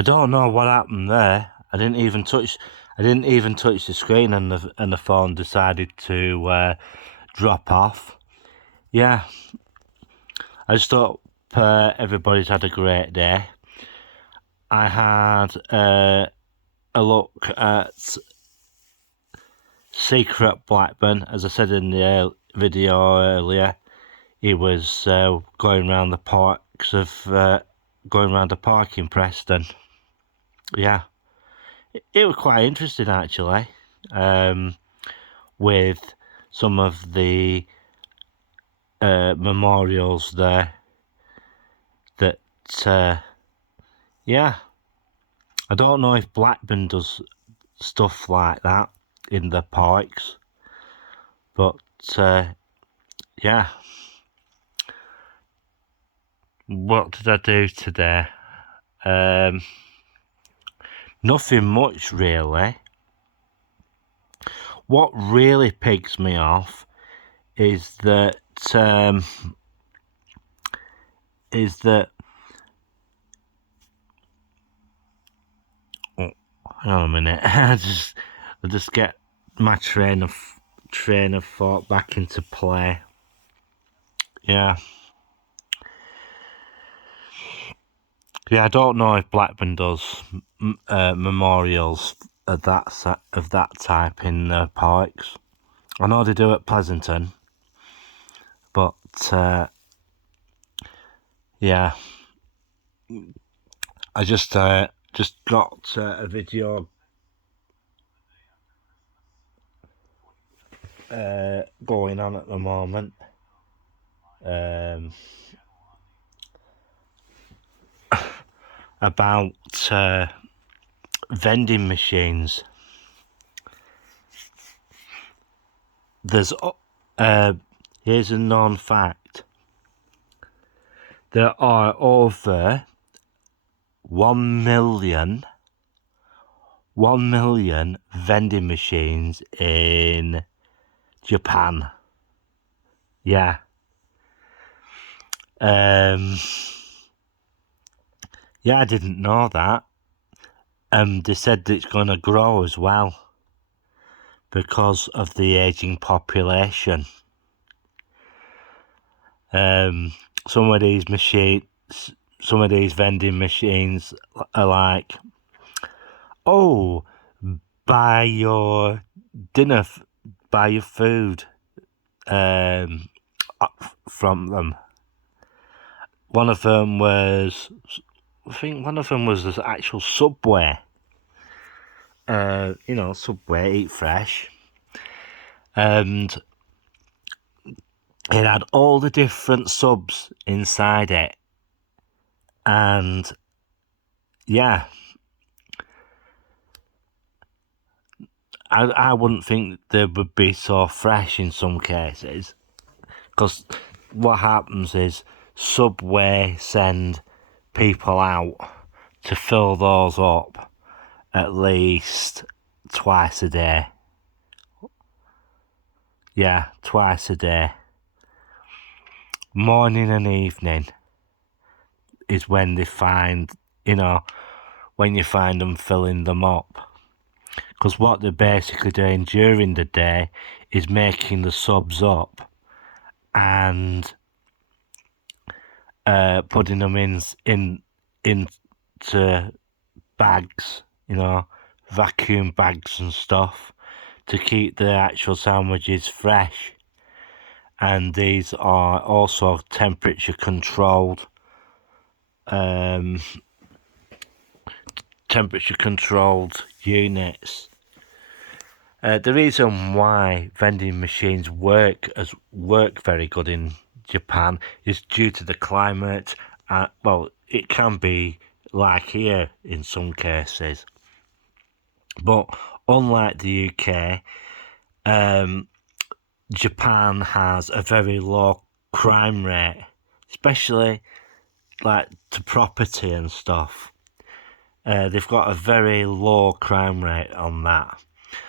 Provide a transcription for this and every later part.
I don't know what happened there. I didn't even touch the screen, and the phone decided to drop off. Yeah, I just hope everybody's had a great day. I had a look at Secret Blackburn, as I said in the video earlier. He was going around the park in Preston. Yeah, it was quite interesting actually, with some of the memorials there. That yeah, I don't know if Blackburn does stuff like that in the parks, but yeah. What did I do today? Nothing much really. What really pigs me off is that oh, hang on a minute. I just get my train of thought back into play. Yeah, I don't know if Blackburn does memorials of that type in their parks. I know they do at Pleasanton, but yeah, I just got a video going on at the moment. About vending machines. There's here's a known fact. There are over 1 million vending machines in Japan. Yeah. Yeah, I didn't know that. They said that it's going to grow as well because of the aging population. Some of these vending machines are like, oh, buy your dinner, buy your food from them. One of them was the actual Subway. Subway, eat fresh. And it had all the different subs inside it. And yeah, I wouldn't think they would be so fresh in some cases, because what happens is Subway send people out to fill those up at least twice a day. Yeah, twice a day. Morning and evening is when they find, when you find them filling them up. Because what they're basically doing during the day is making the subs up and putting them into bags, vacuum bags and stuff, to keep the actual sandwiches fresh. And these are also temperature controlled. Units. The reason why vending machines work very good in Japan is due to the climate. It can be like here in some cases, but unlike the UK, Japan has a very low crime rate, especially like to property and stuff. They've got a very low crime rate on that,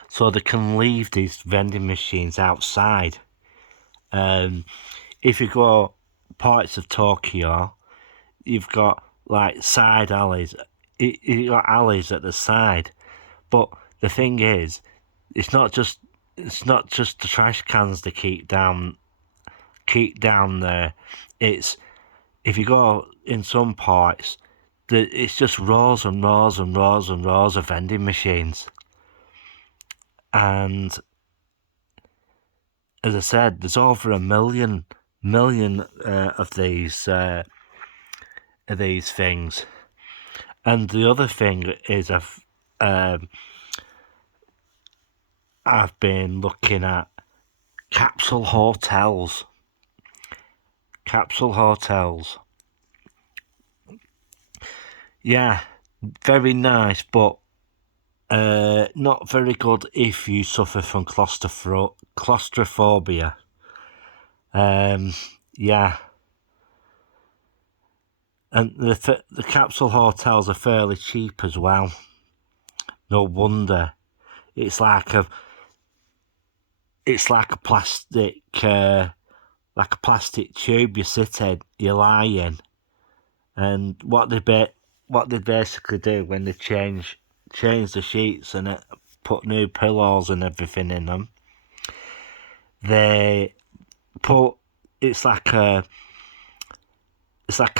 so they can leave these vending machines outside. If you go parts of Tokyo, you've got like side alleys you got alleys at the side. But the thing is, it's not just the trash cans to keep down there. It's, if you go in some parts, it's just rows and rows and rows and rows of vending machines. And as I said, there's over a million of these things. And the other thing is, I've been looking at capsule hotels. Capsule hotels. Yeah, very nice, but not very good if you suffer from claustrophobia. Yeah. And the capsule hotels are fairly cheap as well. No wonder. It's like a plastic tube you sit in, you lie in, and what they basically do when they change the sheets and put new pillows and everything in them, they put, it's like a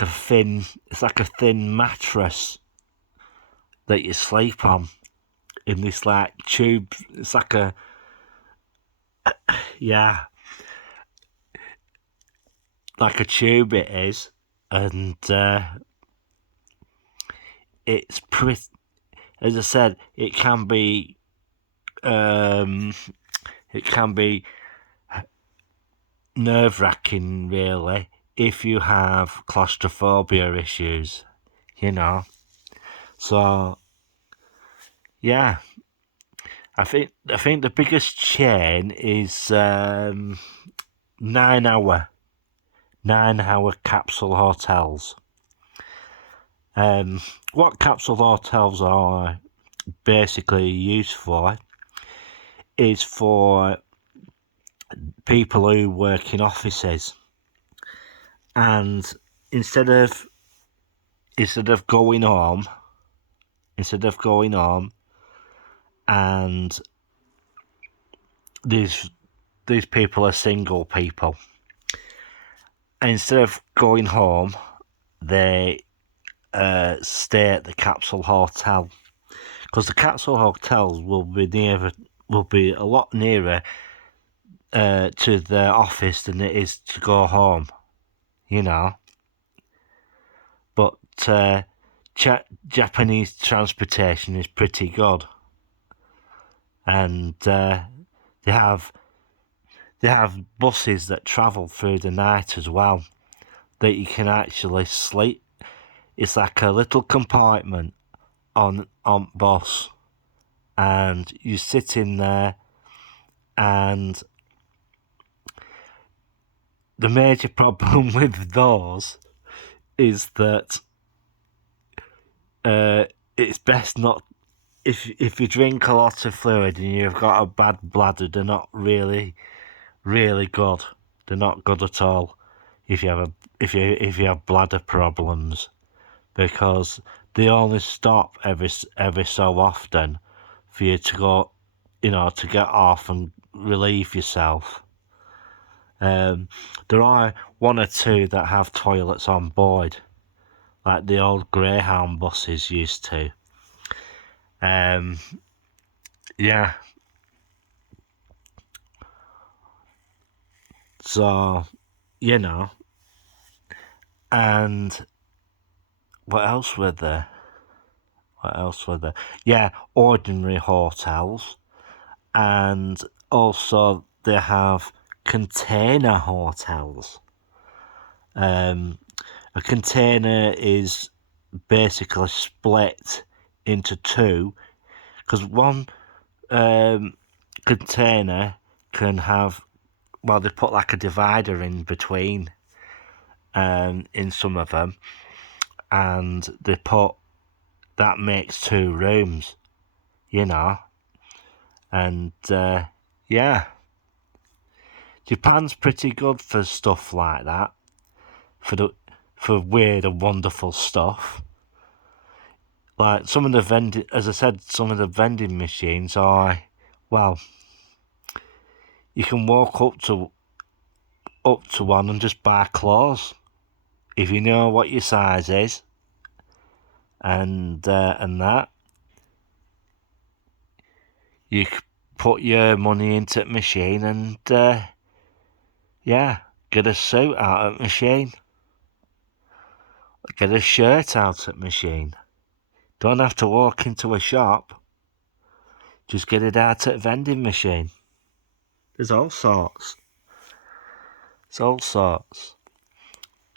thin mattress that you sleep on in this like tube. It's like a like a tube it is, and it's pretty. As I said, it can be nerve-wracking, really, if you have claustrophobia issues, you know. So yeah, I think the biggest chain is 9 hour capsule hotels. What capsule hotels are basically used for is for people who work in offices, and instead of going home, and these people are single people, instead of going home, they stay at the capsule hotel, because the capsule hotels will be a lot nearer to the office than it is to go home, you know. But Japanese transportation is pretty good, and they have buses that travel through the night as well, that you can actually sleep. It's like a little compartment on bus, and you sit in there. And the major problem with those is that it's best not, if you drink a lot of fluid and you've got a bad bladder, they're not really good. They're not good at all if you have bladder problems, because they only stop every so often for you to go, to get off and relieve yourself. There are one or two that have toilets on board, like the old Greyhound buses used to. Yeah. So, and what else were there? Yeah, ordinary hotels, and also they have container hotels. A container is basically split into two, because one container can have, well, they put like a divider in between in some of them, and that makes 2 rooms, and yeah, Japan's pretty good for stuff like that, for weird and wonderful stuff. Like some of the vending, as I said, some of the vending machines are, well, you can walk up to one and just buy clothes if you know what your size is, and that you put your money into the machine and yeah, get a suit out of the machine, get a shirt out of the machine. Don't have to walk into a shop. Just get it out at a vending machine. There's all sorts. It's all sorts.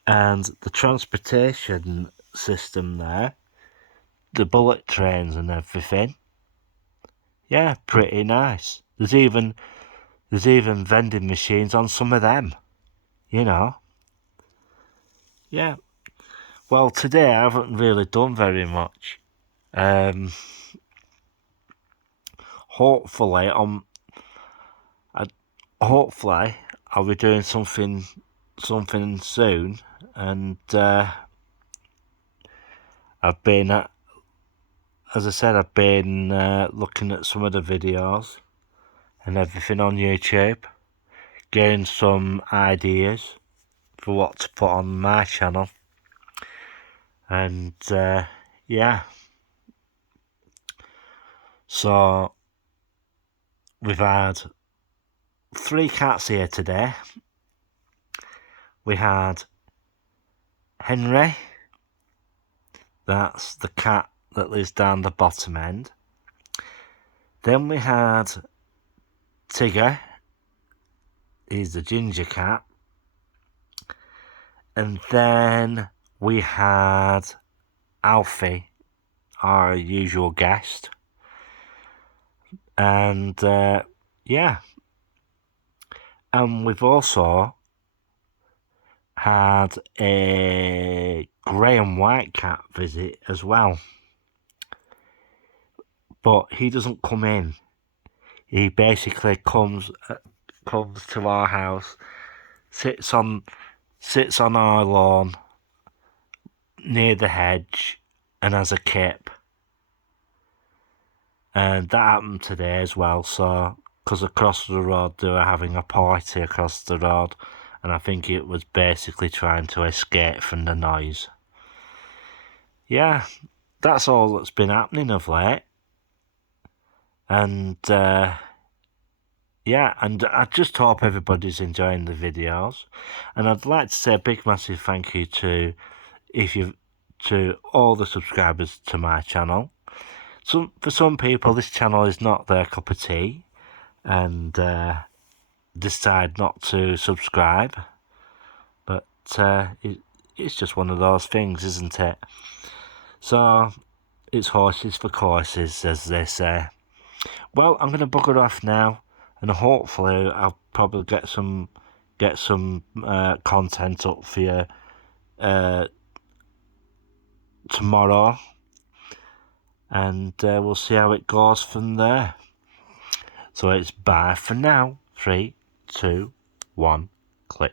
And the transportation system there, the bullet trains and everything, yeah, pretty nice. There's even vending machines on some of them, you know. Yeah. Well, today I haven't really done very much. Hopefully I'll be doing something soon, and I've been as I said, I've been looking at some of the videos and everything on YouTube, getting some ideas for what to put on my channel, and yeah, so we've had 3 cats here today. We had Henry, that's the cat that lives down the bottom end. Then we had Tigger, he's the ginger cat. And then we had Alfie, our usual guest. And yeah, and we've also had a grey and white cat visit as well, but he doesn't come in. He basically comes to our house, sits on our lawn near the hedge, and has a kip. And that happened today as well. So, because across the road they were having a party across the road, and I think it was basically trying to escape from the noise. Yeah, that's all that's been happening of late. And yeah, and I just hope everybody's enjoying the videos. And I'd like to say a big massive thank you to all the subscribers to my channel. For some people, this channel is not their cup of tea, and decide not to subscribe. But it's just one of those things, isn't it? So it's horses for courses, as they say. Well, I'm going to bugger off now, and hopefully I'll probably get some content up for you tomorrow, and we'll see how it goes from there. So it's bye for now. 3, 2, 1, click.